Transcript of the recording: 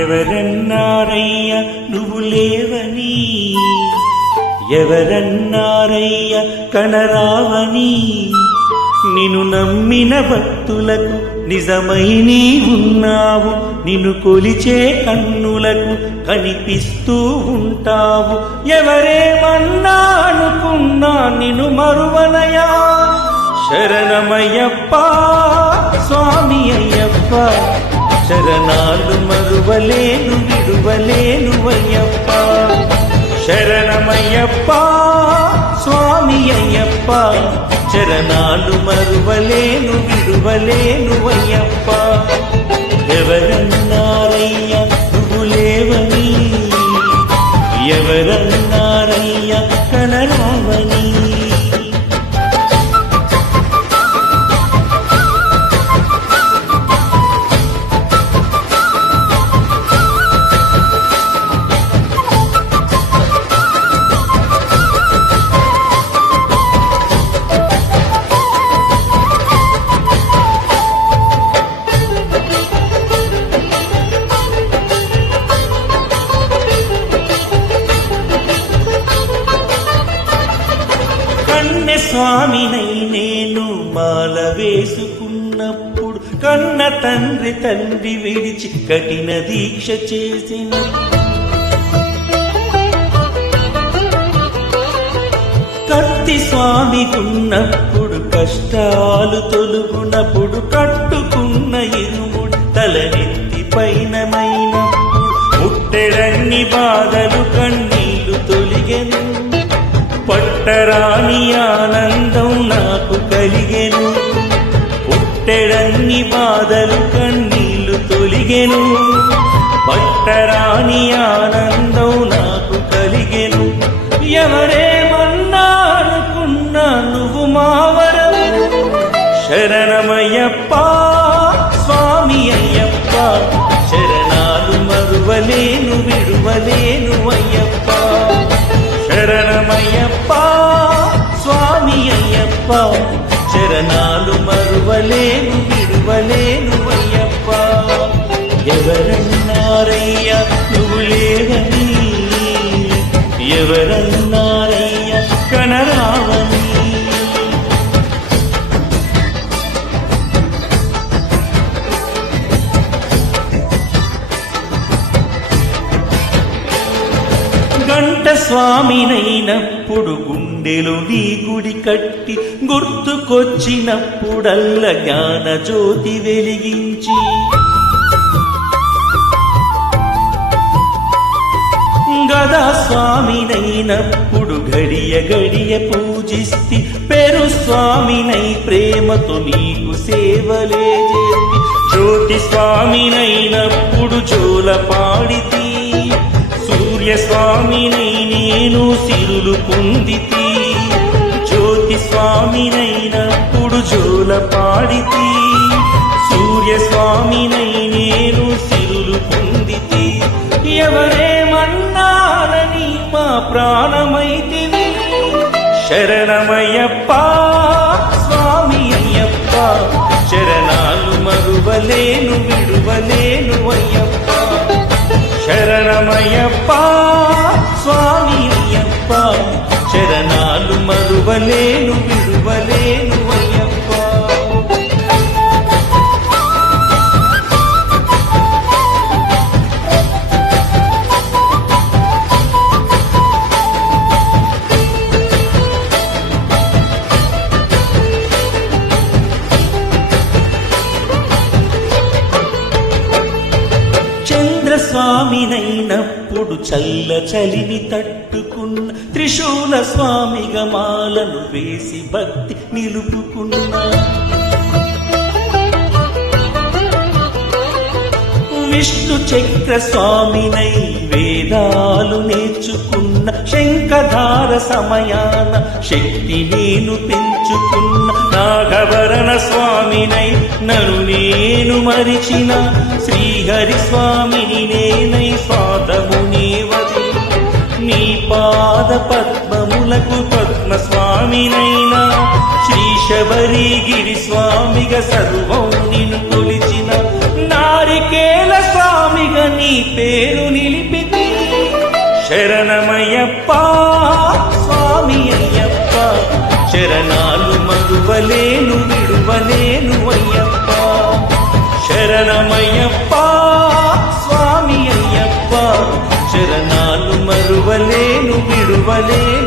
ఎవరన్నారయ్య నువ్వు లేవని, ఎవరన్నారయ్య కనరావని, నిన్ను నమ్మిన భక్తులకు నిజమై నీవున్నావు, నిన్ను కొలిచే కన్నులకు కనిపిస్తూ ఉంటావు. ఎవరేమన్నా అనుకున్నా నిన్ను మరువనయా, శరణమయ్యప్ప స్వామి అయ్యప్ప, శరణాలు మరువలేను విడువలేను అయ్యప్ప. శరణమయ్యప్ప స్వామి అయ్యప్ప, చరణాలు మరువలేను విడువలేను అయ్యప్ప. ఎవరన్నారయ్య నువ్వు లేవని, ఎవరన్నారయ్య కనరావని. స్వామినై నేను మాల వేసుకున్నప్పుడు, కన్న తండ్రి తండ్రి విడిచి కఠిన దీక్ష చేసిన, కత్తి స్వామికున్నప్పుడు కష్టాలు తొలుగునప్పుడు, కట్టుకున్న ఇరుముడు తలనెత్తి పైనమైనప్పుడు, ముట్టెడన్ని బాధలు కన్నీళ్లు తొలిగెను, పట్టరాని ఆనందం నాకు కలిగెను. పుట్టెడన్ని బాధలు కన్నీళ్లు తొలిగెను, పట్టరాని ఆనందం నాకు కలిగెను. ఎవరేమన్నా అనుకున్నా నువ్వు మావరము, శరణమయ్యప్ప స్వామి అయ్యప్ప, శరణాలు మరువలేను విడువలేను అయ్యప్ప. శరణమయ్యప్ప స్వామి అయ్యప్ప, చరణాలు మరువలేను విడువలేను అయ్యప్ప. ఎవరన్నారయ్య నువ్వు లేవని, ఎవరన్నారయ్య కనరావని. గంట స్వామినైనప్పుడు గుండెలు నీ గుడి కట్టి, గుర్తుకొచ్చినప్పుడల్ల జ్ఞాన జ్యోతి వెలిగించి, గదా స్వామినైనప్పుడు గడియ గడియ పూజిస్తి, పెరు స్వామినై ప్రేమతో నీకు సేవలే చేసి, జ్యోతి స్వామినైనప్పుడు జోల పాడితి, సూర్య స్వామినై నేను సిరులు పొందితి, జ్యోతి స్వామినైనప్పుడు జోల పాడితి, సూర్య స్వామినై నేను సిరులు పొందితి. ఎవరేమన్నారని మా ప్రాణమైతివి, శరణమయ్యప్ప స్వామి అయ్యప్ప, చరణాలు మరువలేను విడువలేను అయ్యప్ప. శరణమయ్యప్ప స్వామి అయ్యప్ప, చరణాలు మరువలేను విడువలేను అయ్యప్ప. స్వామినైనప్పుడు చల్ల చలిని తట్టుకున్న, త్రిశూల స్వామిగా మాలను వేసి భక్తి నిలుపుకున్నా, విష్ణు చక్ర స్వామినై వేదాలు నేర్చుకున్న, శంఖధార సమయాన శక్తి నేను పెంచుకున్న, నాగభరణ స్వామినై నన్ను నేను మరిచిన, శ్రీహరి స్వామిని నేనై పాదముని వది, నీ పాద పద్మములకు పద్మ స్వామినైనా, శ్రీ శబరిగిరి స్వామిగా సర్వం నిన్ను కొలిచిన, నారికేల స్వామిగా నీ మరువలేను విడువలేను అయ్యప్ప శరణమయ్యప్ప స్వామి అయ్యప్ప శరణాలు మరువలేను విడువలేను